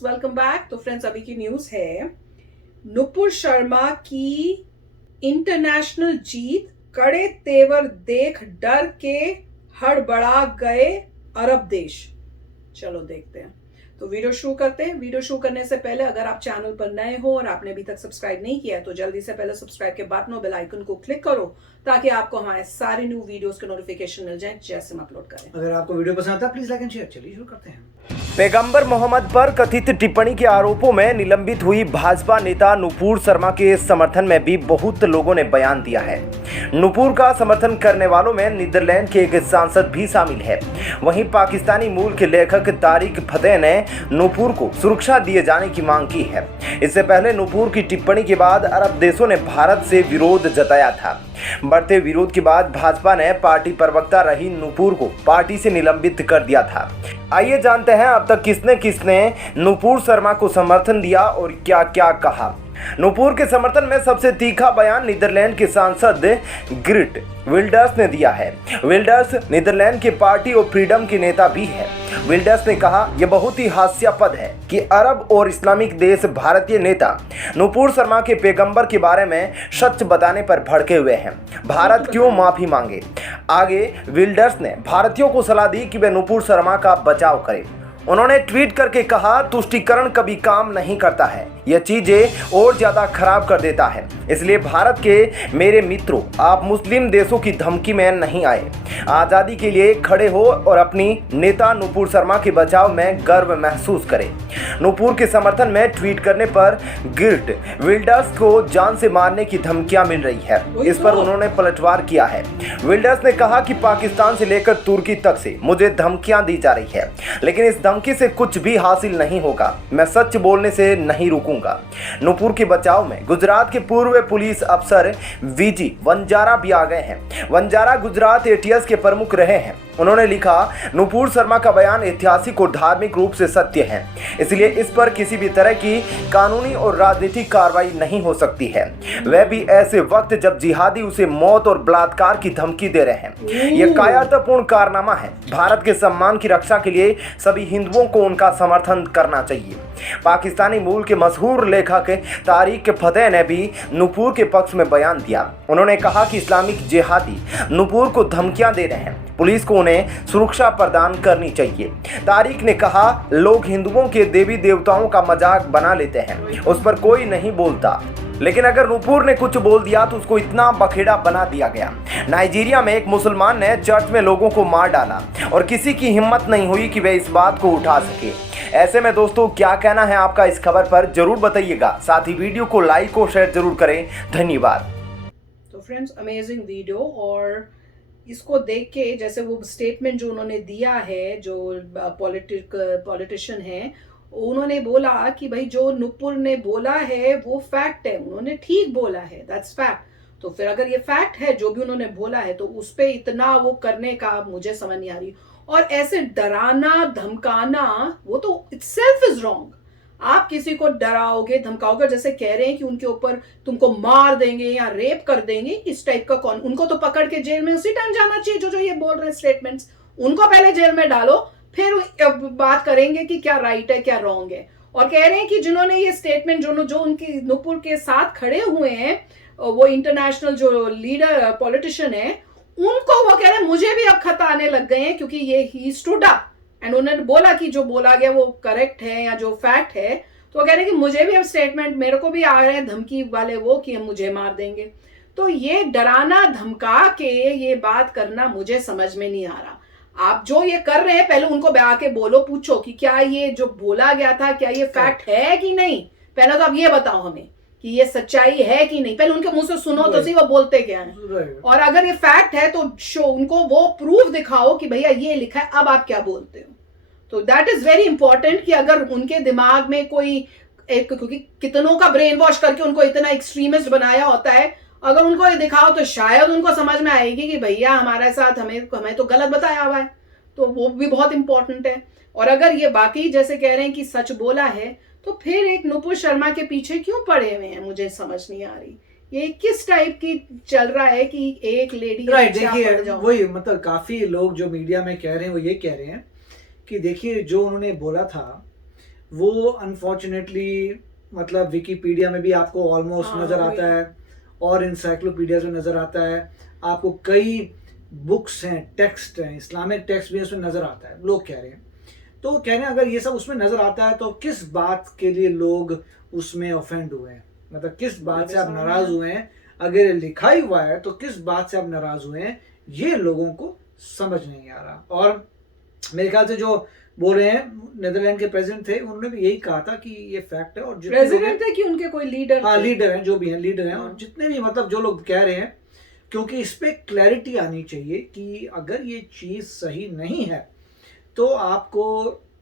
Welcome back. तो friends, अभी की न्यूज है नुपुर शर्मा की इंटरनेशनल जीत। कड़े तेवर देख डर के हड़बड़ा गए अरब देश। चलो देखते हैं। तो वीडियो शुरू करते हैं। वीडियो शुरू करने से पहले अगर आप चैनल पर नए हो और आपने अभी तक सब्सक्राइब नहीं किया है तो जल्दी से पहले सब्सक्राइब के बटन और बेल आइकन को क्लिक करो ताकि आपको हमारे सारे न्यू वीडियोस के नोटिफिकेशन मिल जाए जैसे हम अपलोड करें। अगर आपको वीडियो पसंद आता है प्लीज लाइक एंड शेयर। चलिए शुरू करते हैं। पैगंबर मोहम्मद पर कथित टिप्पणी के आरोपों में निलंबित हुई भाजपा नेता नुपुर शर्मा के समर्थन में भी बहुत लोगों ने बयान दिया है। नुपुर का समर्थन करने वालों में नीदरलैंड के एक सांसद भी शामिल है। वहीं पाकिस्तानी मूल के लेखक तारिक फतेह ने नुपुर को सुरक्षा दिए जाने की मांग की है। इससे पहले नुपुर की टिप्पणी के बाद अरब देशों ने भारत से विरोध जताया था। बढ़ते विरोध के बाद भाजपा ने पार्टी प्रवक्ता रही नुपुर को पार्टी से निलंबित कर दिया था। आइए जानते हैं अब तक किसने किसने नुपुर शर्मा को समर्थन दिया और क्या क्या कहा। नुपुर के समर्थन में सबसे तीखा बयान नीदरलैंड के सांसद ग्रिट विल्डर्स ने दिया है। विल्डर्स नीदरलैंड के पार्टी ऑफ फ्रीडम के नेता भी है। विल्डर्स ने कहा, यह बहुत ही हास्यास्पद है कि अरब और इस्लामिक देश भारतीय नेता नुपुर शर्मा के पैगंबर के बारे में सच बताने पर भड़के हुए हैं। भारत क्यों माफी मांगे। आगे विल्डर्स ने भारतीयों को सलाह दी कि वे नुपुर शर्मा का बचाव करें। उन्होंने ट्वीट करके कहा, तुष्टीकरण कभी काम नहीं करता है, यह चीजें और ज्यादा खराब कर देता है। इसलिए भारत के मेरे मित्रों, आप मुस्लिम देशों की धमकी में नहीं आए। आज़ादी के लिए खड़े हो और अपनी नेता नुपुर शर्मा के बचाव में गर्व महसूस करें। नुपुर के समर्थन में ट्वीट करने पर गिर्ट विल्डर्स को जान से मारने की धमकियां मिल रही है। इस पर उन्होंने पलटवार किया है। विल्डर्स ने कहा कि पाकिस्तान से लेकर तुर्की तक से मुझे धमकियां दी जा रही है, लेकिन इस धमकी से कुछ भी हासिल नहीं होगा। मैं सच बोलने से नहीं रुकूंगा। नुपुर के बचाव में गुजरात के पूर्व पुलिस अफसर वीजी वंजारा भी आ गए हैं। वंजारा गुजरात एटीएस के प्रमुख रहे हैं। उन्होंने लिखा, नुपुर शर्मा का बयान ऐतिहासिक और धार्मिक रूप से सत्य है, इसलिए इस पर किसी भी तरह की कानूनी और राजनीतिक कार्रवाई नहीं हो सकती है। वह भी ऐसे वक्त जब जिहादी उसे मौत और बलात्कार की धमकी दे रहे हैं। यह कायरतापूर्ण कारनामा है। भारत के सम्मान की रक्षा के लिए सभी हिंदुओं को उनका समर्थन करना चाहिए। पाकिस्तानी मूल के मशहूर लेखक तारिक फतेह ने भी नुपुर के पक्ष में बयान दिया। उन्होंने कहा कि इस्लामिक जिहादी नुपुर को धमकियां दे रहे हैं, पुलिस को उन्हें सुरक्षा प्रदान करनी चाहिए। तारिक ने कहा, लोग हिंदुओं के देवी देवताओं का मजाक बना लेते हैं, उस पर कोई नहीं बोलता, लेकिन अगर नुपुर ने कुछ बोल दिया तो उसको इतना बखेड़ा बना दिया गया। नाइजीरिया में एक मुसलमान ने चर्च में लोगों को मार डाला और किसी की हिम्मत नहीं हुई कि वे इस बात को उठा सके। ऐसे में दोस्तों, क्या कहना है आपका इस खबर पर जरूर बताइएगा। साथ ही वीडियो को लाइक और शेयर जरूर करें। धन्यवाद। तो फ्रेंड्स, अमेजिंग वीडियो। और इसको देख के जैसे वो स्टेटमेंट जो उन्होंने दिया है, जो पॉलिटिशियन है, उन्होंने बोला कि भाई जो नुपुर ने बोला है वो फैक्ट है, उन्होंने ठीक बोला है, दैट्स फैक्ट। तो फिर अगर ये फैक्ट है जो भी उन्होंने बोला है तो उस पर इतना वो करने का मुझे समझ नहीं आ रही। और ऐसे डराना धमकाना वो तो इटसेल्फ इज रॉन्ग। आप किसी को डराओगे धमकाओगे, जैसे कह रहे हैं कि उनके ऊपर तुमको मार देंगे या रेप कर देंगे, इस टाइप का कौन, उनको तो पकड़ के जेल में उसी टाइम जाना चाहिए। जो ये बोल रहे हैं स्टेटमेंट्स, उनको पहले जेल में डालो, फिर बात करेंगे कि क्या राइट है क्या रॉन्ग है। और कह रहे हैं कि जिन्होंने ये स्टेटमेंट जो उनकी नुपुर के साथ खड़े हुए हैं, वो इंटरनेशनल जो लीडर पॉलिटिशियन है, उनको वो कह रहे हैं मुझे भी अब खत आने लग गए हैं क्योंकि ये ही स्टूड अप एंड उन्होंने बोला कि जो बोला गया वो करेक्ट है या जो फैक्ट है। तो वो कह रहे हैं कि मुझे भी अब स्टेटमेंट, मेरे को भी आ रहे हैं धमकी वाले वो कि हम मुझे मार देंगे। तो ये डराना धमका के ये बात करना मुझे समझ में नहीं आ रहा। आप जो ये कर रहे हैं पहले उनको आके बोलो, पूछो कि क्या ये जो बोला गया था क्या ये फैक्ट है कि नहीं। पहले तो आप ये बताओ हमें कि ये सच्चाई है कि नहीं, पहले उनके मुंह से सुनो तो सही वो बोलते क्या है। और अगर ये फैक्ट है तो शो उनको वो प्रूफ दिखाओ कि भैया ये लिखा है, अब आप क्या बोलते हो। तो दैट इज वेरी इंपॉर्टेंट कि अगर उनके दिमाग में कोई एक, क्योंकि कितनों का ब्रेन वॉश करके उनको इतना एक्सट्रीमिस्ट बनाया होता है, अगर उनको ये दिखाओ तो शायद उनको समझ में आएगी कि भैया हमारे साथ हमें तो गलत बताया हुआ है। तो वो भी बहुत इंपॉर्टेंट है। और अगर ये बाकी जैसे कह रहे हैं कि सच बोला है तो फिर एक नुपुर शर्मा के पीछे क्यों पड़े हुए हैं, मुझे समझ नहीं आ रही। ये किस टाइप की चल रहा है कि एक लेडी देखिए वही मतलब काफी लोग जो मीडिया में कह रहे हैं वो ये कह रहे हैं कि देखिए जो उन्होंने बोला था वो अनफॉर्चुनेटली मतलब विकिपीडिया में भी आपको ऑलमोस्ट हाँ, नजर वही। आता है और इंसाइक्लोपीडिया में नजर आता है। आपको कई बुक्स हैं, टेक्स्ट हैं, इस्लामिक टेक्स्ट भी उसमें नजर आता है। लोग कह रहे हैं, तो कह रहे हैं अगर ये सब उसमें नजर आता है तो किस बात के लिए लोग उसमें ऑफेंड हुए हैं, मतलब किस बात से आप नाराज हुए हैं। अगर ये लिखा ही हुआ है तो किस बात से आप नाराज हुए हैं, ये लोगों को समझ नहीं आ रहा। और मेरे ख्याल से जो बोल रहे हैं नीदरलैंड के प्रेसिडेंट थे, उन्होंने भी यही कहा था कि ये फैक्ट है। और जितने लोग प्रेसिडेंट है कि उनके कोई लीडर हाँ थे? लीडर हैं, जो भी हैं लीडर हैं, और हाँ। जितने भी मतलब जो लोग कह रहे हैं, क्योंकि इस पे क्लैरिटी आनी चाहिए कि अगर ये चीज़ सही नहीं है तो आपको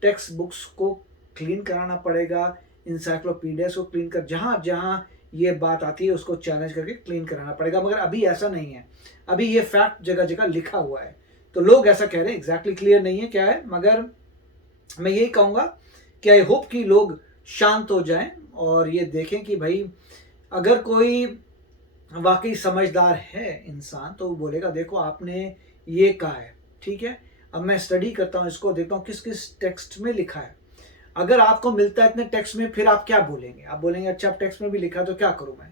टेक्स्ट बुक्स को क्लीन कराना पड़ेगा, इंसाइक्लोपीडिया को क्लीन कर, जहाँ जहाँ ये बात आती है उसको चैलेंज करके क्लीन कराना पड़ेगा। मगर अभी ऐसा नहीं है, अभी ये फैक्ट जगह जगह लिखा हुआ है, तो लोग ऐसा कह रहे हैं, एग्जैक्टली क्लियर नहीं है क्या है। मगर मैं यही कहूँगा कि आई होप कि लोग शांत हो जाएं और ये देखें कि भाई अगर कोई वाकई समझदार है इंसान तो वो बोलेगा देखो आपने ये कहा है, ठीक है, अब मैं स्टडी करता हूँ इसको, देखता हूँ किस किस टेक्स्ट में लिखा है। अगर आपको मिलता है इतने टेक्स्ट में, फिर आप क्या बोलेंगे? आप बोलेंगे अच्छा अब टेक्स्ट में भी लिखा तो क्या करूँ मैं,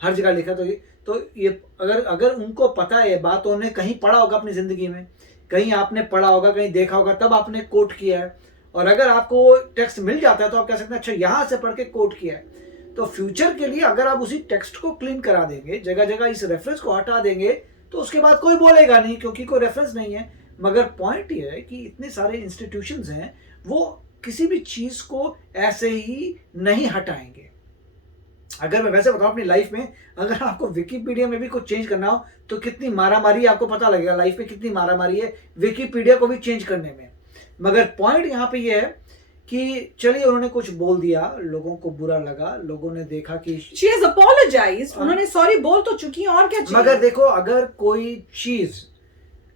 हर जगह लिखा तो ये अगर उनको पता है ये बात, तो उन्होंने कहीं पढ़ा होगा अपनी ज़िंदगी में, कहीं आपने पढ़ा होगा, कहीं देखा होगा, तब आपने कोट किया है। और अगर आपको टेक्स्ट मिल जाता है तो आप कह सकते हैं अच्छा यहाँ से पढ़ के कोट किया है। तो फ्यूचर के लिए अगर आप उसी टेक्स्ट को क्लीन करा देंगे, जगह जगह इस रेफरेंस को हटा देंगे, तो उसके बाद कोई बोलेगा नहीं क्योंकि कोई रेफरेंस नहीं है। मगर पॉइंट ये है कि इतने सारे इंस्टीट्यूशंस हैं, वो किसी भी चीज़ को ऐसे ही नहीं हटाएंगे। अगर मैं वैसे बताऊं अपनी लाइफ में, अगर आपको विकिपीडिया में भी कुछ चेंज करना हो तो कितनी मारामारी आपको पता लगेगा, लाइफ में कितनी मारामारी है विकिपीडिया को भी चेंज करने में। मगर पॉइंट यहाँ पे ये है कि चलिए उन्होंने कुछ बोल दिया, लोगों को बुरा लगा, लोगों ने देखा कि She has apologized, उन्होंने सॉरी बोल तो चुकी हैं, और क्या चाहिए? मगर देखो अगर कोई चीज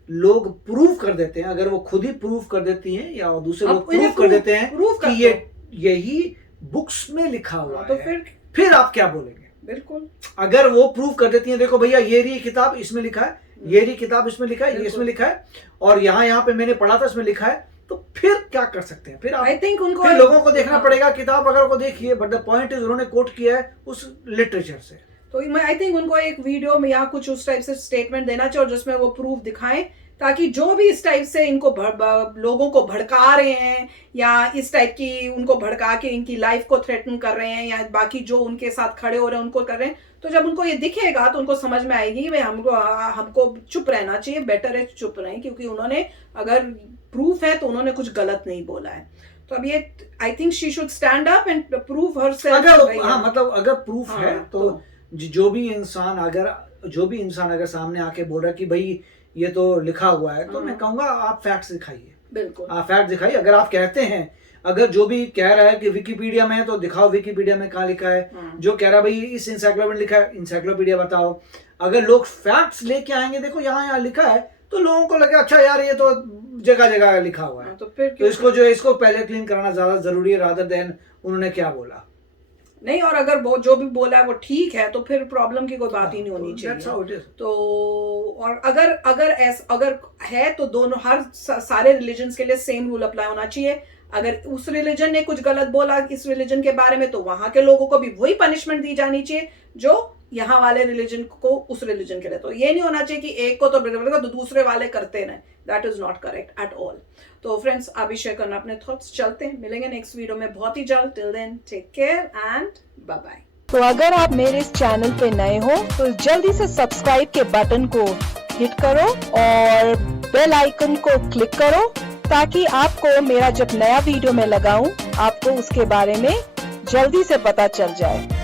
लोग प्रूव कर देते हैं, अगर वो खुद ही प्रूव कर देती हैं या दूसरे अब लोग प्रूव इन्हें कर देते हैं प्रूव कर कि ये यही बुक्स में लिखा हुआ तो है, फिर आप क्या बोलेंगे? बिल्कुल अगर वो प्रूव कर देती हैं देखो भैया ये रही किताब इसमें लिखा है, ये रही किताब इसमें लिखा है, ये इसमें लिखा है, और यहाँ पे मैंने पढ़ा था इसमें लिखा है, तो फिर क्या कर सकते हैं? फिर आप आई थिंक उनको फिर लोगों को देखना पड़ेगा किताब वगैरह को देखिए, बट द पॉइंट इज उन्होंने कोट किया है उस लिटरेचर से। तो मैं आई थिंक उनको एक वीडियो में या कुछ उस टाइप से स्टेटमेंट देना चाहिए और जिसमें वो प्रूफ दिखाएं, ताकि जो भी इस टाइप से इनको लोगों को भड़का रहे हैं या इस टाइप की उनको भड़का के इनकी लाइफ को थ्रेटन कर रहे हैं या बाकी जो उनके साथ खड़े हो रहे हैं उनको कर रहे हैं, तो जब उनको ये दिखेगा तो उनको समझ में आएगी भाई हमको चुप रहना चाहिए, बेटर है चुप रहें, क्योंकि उन्होंने अगर प्रूफ है तो उन्होंने कुछ गलत नहीं बोला है। तो अब ये I think she should stand up and prove herself. अगर हाँ मतलब अगर प्रूफ हाँ, है तो जो भी इंसान अगर सामने आके बोल रहा है कि भाई ये तो लिखा हुआ है, तो मैं कहूंगा आप फैक्ट्स दिखाइए, बिल्कुल आप फैक्ट दिखाइए। अगर आप कहते हैं, अगर जो भी कह रहा है कि विकिपीडिया में है तो दिखाओ विकिपीडिया में कहाँ लिखा है, जो कह रहा है भाई इस इंसाइक्लोपीडिया में लिखा है, इंसाइक्लोपीडिया बताओ। अगर लोग फैक्ट्स लेके आएंगे, देखो यहाँ लिखा है, तो लोगों को लगे अच्छा यार ये तो जगह जगह लिखा हुआ है, तो फिर तो इसको पहले क्लीन कराना ज्यादा जरूरी है रादर देन उन्होंने क्या बोला। नहीं, और अगर वो जो भी बोला है वो ठीक है तो फिर प्रॉब्लम की कोई बात ही नहीं होनी चाहिए। तो और अगर है तो दोनों हर सारे रिलीजन्स के लिए सेम रूल अप्लाई होना चाहिए। अगर उस रिलीजन ने कुछ गलत बोला इस रिलीजन के बारे में तो वहां के लोगों को भी वही पनिशमेंट दी जानी चाहिए जो यहाँ वाले रिलीजन को उस रिलीजन के लिए। तो ये नहीं होना चाहिए कि एक को तो दूसरे वाले करते रहे, that is not correct at all. तो फ्रेंड्स आप भी शेयर करना अपने थॉट्स। चलते हैं, मिलेंगे नेक्स्ट वीडियो में बहुत ही जल्द। Till then take care and bye bye. तो अगर आप मेरे इस चैनल पे नए हो तो जल्दी से सब्सक्राइब के बटन को हिट करो और बेल आइकन को क्लिक करो ताकि आपको मेरा जब नया वीडियो मैं लगाऊं आपको उसके बारे में जल्दी से पता चल जाए।